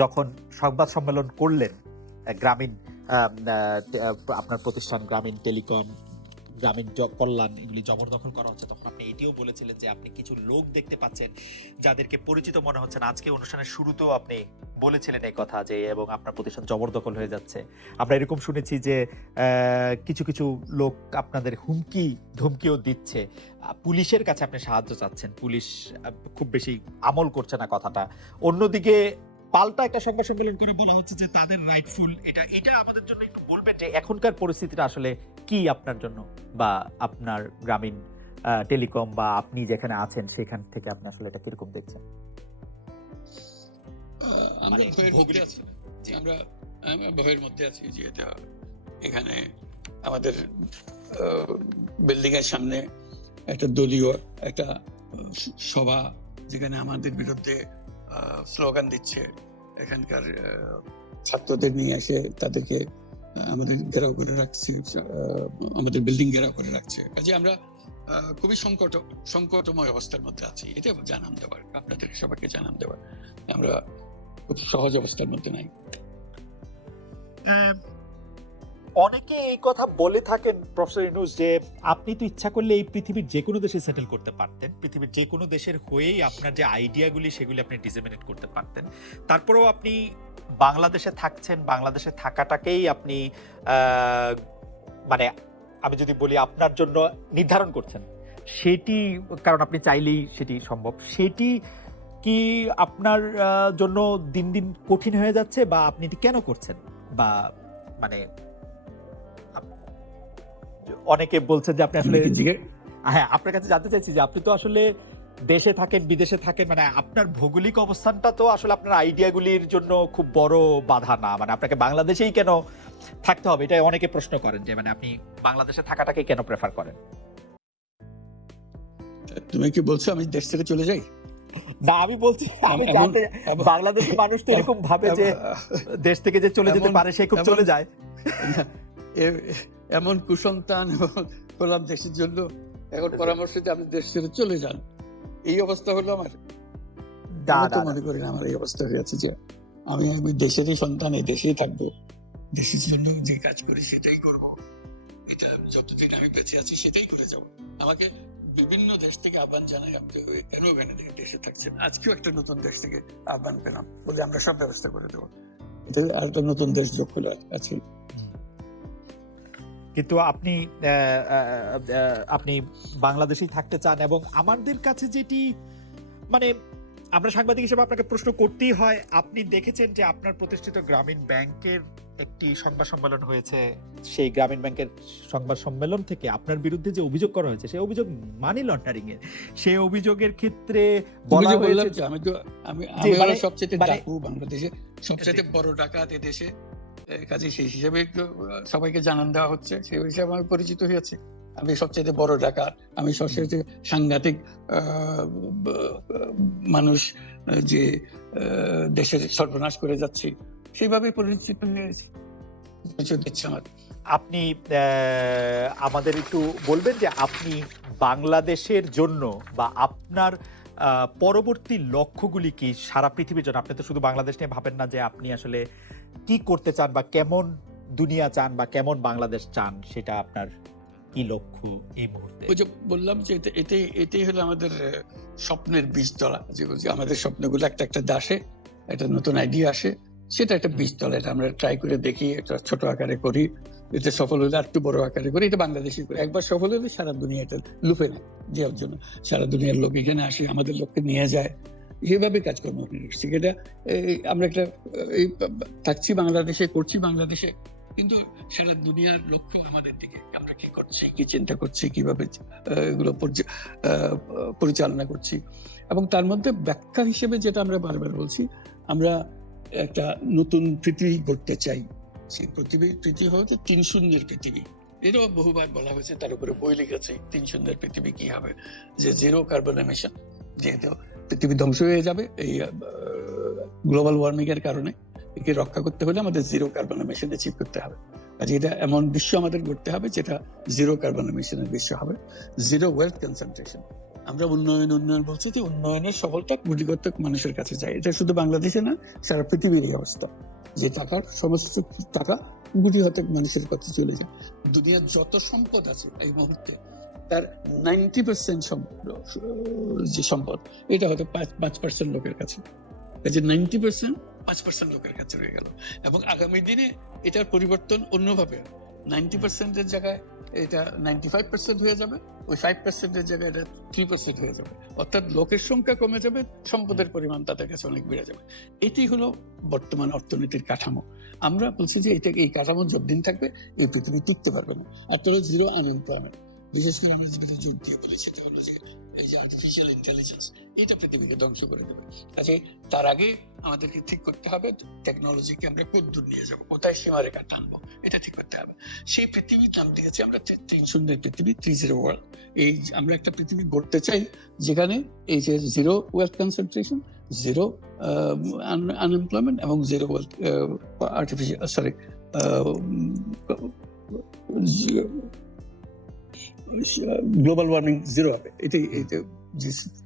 যখন সংবাদ সম্মেলন করলেন গ্রামীণ আপনার প্রতিষ্ঠান গ্রামীণ টেলিকম, গ্রামীণ কল্যাণ এগুলি জবরদখল করা হচ্ছে, তখন আপনি এটিও বলেছিলেন যে আপনি কিছু লোক দেখতে পাচ্ছেন যাদেরকে পরিচিত মনে হচ্ছে আজকে অনুষ্ঠানের শুরুতেও আপনি বলেছিলেন এই কথা যে, এবং আপনার প্রতিষ্ঠান জবরদখল হয়ে যাচ্ছে। আমরা এরকম শুনেছি যে কিছু কিছু লোক আপনাদের হুমকি, ধমকিও দিচ্ছে। পুলিশের কাছে আপনি সাহায্য চাচ্ছেন। পুলিশ খুব বেশি আমল করছে না কথাটা। অন্যদিকে পাল্টা একটা সংবাদ সম্মেলন করে বলা হচ্ছে যে, তাদের রাইটফুল এটা এটা আমাদের জন্য একটু বলবেন যে, এখনকার পরিস্থিতিটা আসলে কি আপনার জন্য? বা আপনার গ্রামীণ টেলিকম বা আপনি যেখানে আছেন, সেখান থেকে আপনি আসলে এটা কীরকম দেখছেন? মানে ভয়ের মধ্যে আছি। আমরা আমরা ভয়ের মধ্যে আছি যে এটা এখানে আমাদের বিল্ডিং এর সামনে একটা দলীয় একটা সভা যেখানে আমাদের বিরুদ্ধে স্লোগান দিচ্ছে। এখানকার ছাত্রদের নিয়ে এসে তাদেরকে আমাদের ঘেরাও করে রাখছে আমাদের বিল্ডিং ঘেরাও করে রাখছে। কাজে আমরা খুবই সংকট সংকটময় অবস্থার মধ্যে আছি। এটা জানান দেওয়ার আপনাদের সবাইকে জানান দেওয়ার। আমরা খুব সহজ অবস্থার মধ্যে নাই। অনেকে এই কথা বলে থাকেন প্রফেসর ইনুস যে আপনি তো ইচ্ছা করলে এই পৃথিবীর যে কোনো দেশে সেটেল করতে পারতেন, পৃথিবীর যে কোনো দেশের হয়েই আপনার যে আইডিয়াগুলি সেগুলি আপনি ডিসেমিনেট করতে পারতেন। তারপরেও আপনি বাংলাদেশে থাকছেন, বাংলাদেশে থাকাটাকেই আপনি মানে আমি যদি বলি আপনার জন্য নির্ধারণ করছেন, সেটি, কারণ আপনি চাইলেই সেটি সম্ভব, সেটি কি আপনার জন্য দিন দিন কঠিন হয়ে যাচ্ছে বা আপনি এটি কেন করছেন? বা মানে অনেকে বলছেন যে আপনি আসলে হ্যাঁ আপনার কাছে জানতে চাইছি যে আপনি তো আসলে দেশে থাকেন বিদেশে থাকেন মানে আপনার ভৌগোলিক অবস্থানটা তো আসলে আপনার আইডিয়াগুলির জন্য খুব বড় বাধা না। মানে আপনাকে বাংলাদেশেই কেন থাকতে হবে? এটা অনেকে প্রশ্ন করেন যে মানে আপনি বাংলাদেশে থাকাটাকে কেন প্রেফার করেন? তুমি কি বলছো আমি দেশ থেকে চলে যাই? না আমি বলছি আমি জানতে মানুষ তো এরকম ভাবে যে দেশ থেকে যে চলে যেতে পারে সে খুব চলে যায়। এমন কুসন্তান হলাম দেশের জন্য এখন পরামর্শ যে আপনি দেশ ছেড়ে চলে যান। এই অবস্থা হলো আমার। তো। মনে করি আমার এই অবস্থা হয়েছে যে আমি আমি দেশেরই সন্তান এই দেশেই থাকব। দেশের জন্য যে কাজ করি সেটাই করব। এটা যতদিন আমি বেঁচে আছি সেটাই করে যাব। আমাকে বিভিন্ন দেশ থেকে আহ্বান জানাই আপনি কেন ওখানে থেকে দেশে থাকছেন। আজকেও একটা নতুন দেশ থেকে আহ্বান পেলাম বলে আমরা সব ব্যবস্থা করে দেবো। এটা আর নতুন দেশ যোগ হলো আছে কিন্তু আপনি আপনি বাংলাদেশেই থাকতে চান এবং আমাদের কাছে যেটি মানে আমরা সাংবাদিক হিসেবে আপনাকে প্রশ্ন করতেই হয় আপনি দেখেছেন যে আপনার প্রতিষ্ঠিত গ্রামীণ ব্যাংকের একটি সংবাদ সম্মেলন হয়েছে? সেই গ্রামীণ ব্যাংকের সংবাদ সম্মেলন থেকে আপনার বিরুদ্ধে যে অভিযোগ করা হয়েছে সেই অভিযোগ মানি লন্ডারিং এর। সেই অভিযোগের ক্ষেত্রে বলা হয়েছে আমি তো আমি আমি মানে- সবচেয়ে মানে- ডাকু বাংলাদেশে সবচেয়ে বড় ডাকাত দেশে। কাজে সেই হিসাবে সবাইকে জানান দেওয়া হচ্ছে। সেই হিসাবে আমি পরিচিত হয়েছি। আমি সবচেয়ে বড় ডাকাত আমি সবচেয়ে সাংঘাতিক মানুষ যে দেশের সর্বনাশ করে যাচ্ছি। সেইভাবে পরিচিত দিচ্ছে আমার। আপনি আমাদের একটু বলবেন যে আপনি বাংলাদেশের জন্য বা আপনার পরবর্তী লক্ষ্যগুলি কি সারা পৃথিবীর জন্য? আপনি তো শুধু বাংলাদেশ নিয়ে ভাবেন না যে আপনি আসলে কি করতে চান বা কেমন দুনিয়া চান বা কেমন বাংলাদেশ চান সেটা আপনার কি লক্ষ্য এই মুহূর্তে? ওই যে বললাম যে এটাই এটাই হলো আমাদের স্বপ্নের যে আমাদের স্বপ্নগুলো একটা একটা দাসে, একটা নতুন আইডিয়া আসে, সেটা একটা এটা আমরা ট্রাই করে দেখি, একটা ছোট আকারে করি এটা সফল হলে একটু বড় আকারে করি, এটা করি। একবার সফল হলে সারা লুফে জন্য। সারা দুনিয়ার লোক এখানে আসে, আমাদের লোককে নিয়ে যায়। এইভাবে কাজকর্ম করে এসেছি এটা আমরা একটা থাকছি বাংলাদেশে, করছি বাংলাদেশে, কিন্তু সারা দুনিয়ার লক্ষ্য আমাদের দিকে। কি করছি, কি চিন্তা করছি, কীভাবে এগুলো পরিচালনা করছি। এবং তার মধ্যে ব্যাখ্যা হিসেবে যেটা আমরা বারবার বলছি, আমরা একটা নতুন পৃথিবী গড়তে চাই। সেই পৃথিবী পৃথিবী হচ্ছে তিন শূন্যের পৃথিবী। এটাও বহুবার বলা হয়েছে, তার উপরে বই লিখেছে, তিন শূন্যের পৃথিবী কি হবে? যে জিরো কার্বন এমিশন যেহেতু পৃথিবী ধ্বংস হয়ে যাবে, এই গ্লোবাল ওয়ার্মিং এর কারণে, একে রক্ষা করতে হলে আমাদের জিরো কার্বন এমিশন অ্যাচিভ করতে হবে। এটা এমন বিশ্ব আমাদের হবে যেটা জিরো কার্বন এমিশনের বিশ্ব হবে জিরো ওয়েলথ কনসেন্ট্রেশন আমরা উন্নয়ন উন্নয়ন বলছি যে উন্নয়নের মানুষের কাছে যায়। এটা শুধু বাংলাদেশে না, সারা পৃথিবীরই অবস্থা। যে টাকার সমস্ত টাকা গুটি মানুষের কাছে চলে যায়। দুনিয়ার যত সম্পদ আছে এই মুহূর্তে, তার নাইনটি পার্সেন্ট সম্পদ, যে সম্পদ, এটা হয়তো পাঁচ পাঁচ পার্সেন্ট লোকের কাছে। নাইনটি পার্সেন্ট পাঁচ পার্সেন্ট লোকের কাছে রয়ে গেল। এবং আগামী দিনে এটার পরিবর্তন অন্যভাবে নাইনটি পার্সেন্টের জায়গায় এটা নাইনটি ফাইভ পার্সেন্ট হয়ে যাবে, ওই ফাইভ পার্সেন্টের জায়গায় এটা থ্রি পার্সেন্ট হয়ে যাবে। অর্থাৎ লোকের সংখ্যা কমে যাবে, সম্পদের পরিমাণ তাদের কাছে অনেক বেড়ে যাবে। এটি হলো বর্তমান অর্থনীতির কাঠামো। আমরা বলছি যে এটা এই কাঠামো যতদিন থাকবে, এই পৃথিবী টিকতে পারবে না। আর তোরা জিরো আনএমপ্লয়মেন্ট বিশেষ করে আমরা যেটা জোর দিয়ে বলি সেটা হলো যে এই যে আর্টিফিশিয়াল ইন্টেলিজেন্স এটা পৃথিবীকে ধ্বংস করে দেবে। কাজে তার আগে আমাদেরকে ঠিক করতে হবে টেকনোলজিকে আমরা কত দূর নিয়ে যাব, কোথায় সীমারেখা টানবো, এটা ঠিক করতে হবে। সেই পৃথিবীর নাম দিয়েছি আমরা তিন শূন্যের পৃথিবী থ্রি জিরো ওয়ার্ল্ড এই আমরা একটা পৃথিবী গড়তে চাই, যেখানে এই যে zero wealth concentration zero unemployment এবং zero wealth artificial sorry global warming zero হবে। এটাই এইটা যে-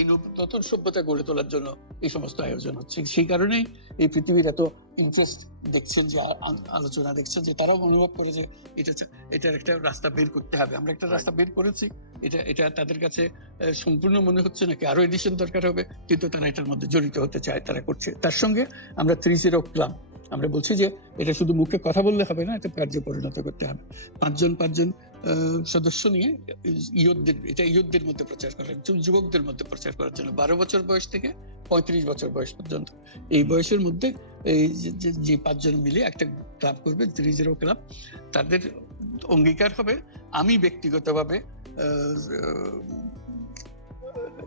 এই নতুন সভ্যতা গড়ে তোলার জন্য এই সমস্ত আয়োজন হচ্ছে। সেই কারণেই এই পৃথিবীর এত ইন্টারেস্ট দেখছেন যে আলোচনা দেখছেন যে তারাও অনুভব করে যে এটা এটার একটা রাস্তা বের করতে হবে। আমরা একটা রাস্তা বের করেছি এটা এটা তাদের কাছে সম্পূর্ণ মনে হচ্ছে নাকি আরও এডিশন দরকার হবে কিন্তু তারা এটার মধ্যে জড়িত হতে চায় তারা করছে। তার সঙ্গে আমরা থ্রি জিরো ক্লাব আমরা বলছি যে এটা শুধু মুখে কথা বললে হবে না এটা কার্যে পরিণত করতে হবে। পাঁচজন পাঁচজন সদস্য নিয়ে এটা মধ্যে প্রচার যুবকদের মধ্যে প্রচার করার জন্য বারো বছর বয়স থেকে পঁয়ত্রিশ বছর বয়স পর্যন্ত। এই বয়সের মধ্যে এই যে- পাঁচজন মিলে একটা ক্লাব করবে, থ্রি ক্লাব, তাদের অঙ্গীকার হবে। আমি ব্যক্তিগতভাবে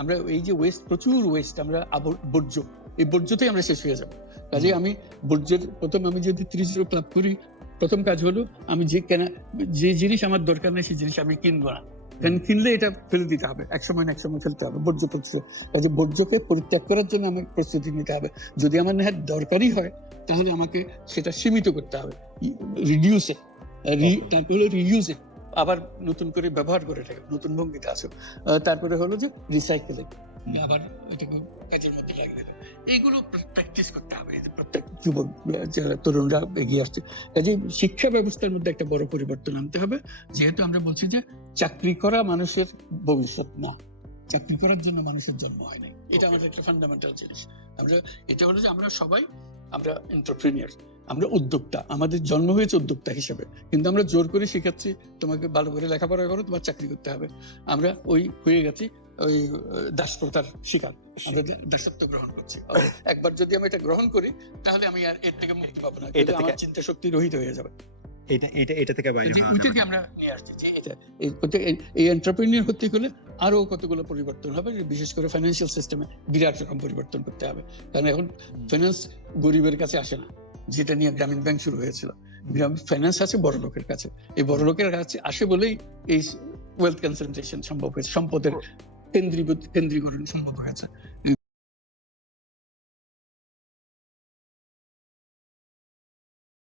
আমরা এই যে ওয়েস্ট প্রচুর ওয়েস্ট আমরা বর্জ্য এই বর্জ্যতেই আমরা শেষ হয়ে যাব। কাজে আমি বর্জ্যের প্রথম আমি যদি থ্রি জিরো ক্লাব করি প্রথম কাজ হলো আমি যে কেনা যে জিনিস আমার দরকার নেই সেই জিনিস আমি কিনবো না। কারণ কিনলে এটা ফেলে দিতে হবে এক সময় না এক সময় ফেলতে হবে বর্জ্য কাজে বর্জ্যকে পরিত্যাগ করার জন্য আমাকে প্রস্তুতি নিতে হবে। যদি আমার নেহাত দরকারই হয় তাহলে আমাকে সেটা সীমিত করতে হবে। রিডিউসে তারপরে হলো রিইউজে আবার নতুন করে ব্যবহার করে থাকে নতুন ভঙ্গিতে আসো তারপরে হলো যে রিসাইকেলিং আবার এটাকে কাজের মধ্যে লাগিয়ে দেবে। এইগুলো প্র্যাকটিস করতে হবে। এই প্রত্যেক যুবক যারা তরুণরা এগিয়ে আসছে কাজে শিক্ষা ব্যবস্থার মধ্যে একটা বড় পরিবর্তন আনতে হবে। যেহেতু আমরা বলছি যে চাকরি করা মানুষের ভবিষ্যৎ না চাকরি করার জন্য মানুষের জন্ম হয় নাই। এটা আমাদের একটা ফান্ডামেন্টাল জিনিস। আমরা এটা হলো যে আমরা সবাই আমরা এন্টারপ্রেনিয়ার আমরা উদ্যোক্তা আমাদের জন্ম হয়েছে উদ্যোক্তা হিসেবে। কিন্তু আমরা জোর করে শেখাচ্ছি তোমাকে ভালো করে লেখাপড়া করো তোমার চাকরি করতে হবে। আমরা ওই হয়ে গেছি ওই আহ, দাসপ্রথার শিকার। আমরা দাসত্ব গ্রহণ করছি। একবার যদি আমি এটা গ্রহণ করি তাহলে আমি আর এর থেকে মুক্তি পাবো না। এটা আমার চিন্তা শক্তি রহিত হয়ে যাবে। এটা এটা এটা থেকে বাইরে যে ওইটাকে আমরা নিয়ে আসছি যে এটা এই- এন্টারপ্রেনিয়ার হতে গেলে আরও কতগুলো পরিবর্তন হবে বিশেষ করে ফাইন্যান্সিয়াল সিস্টেমে বিরাট রকম পরিবর্তন করতে হবে। কারণ এখন ফাইন্যান্স গরিবের কাছে আসে না। যেটা নিয়ে গ্রামীণ ব্যাংক শুরু হয়েছিল। গ্রাম ফাইন্যান্স আছে বড় লোকের কাছে। এই বড় লোকের কাছে আসে বলেই এই ওয়েলথ কনসেন্ট্রেশন সম্ভব হয়েছে। সম্পদের কেন্দ্রীভূত কেন্দ্রীকরণ সম্ভব হয়েছে।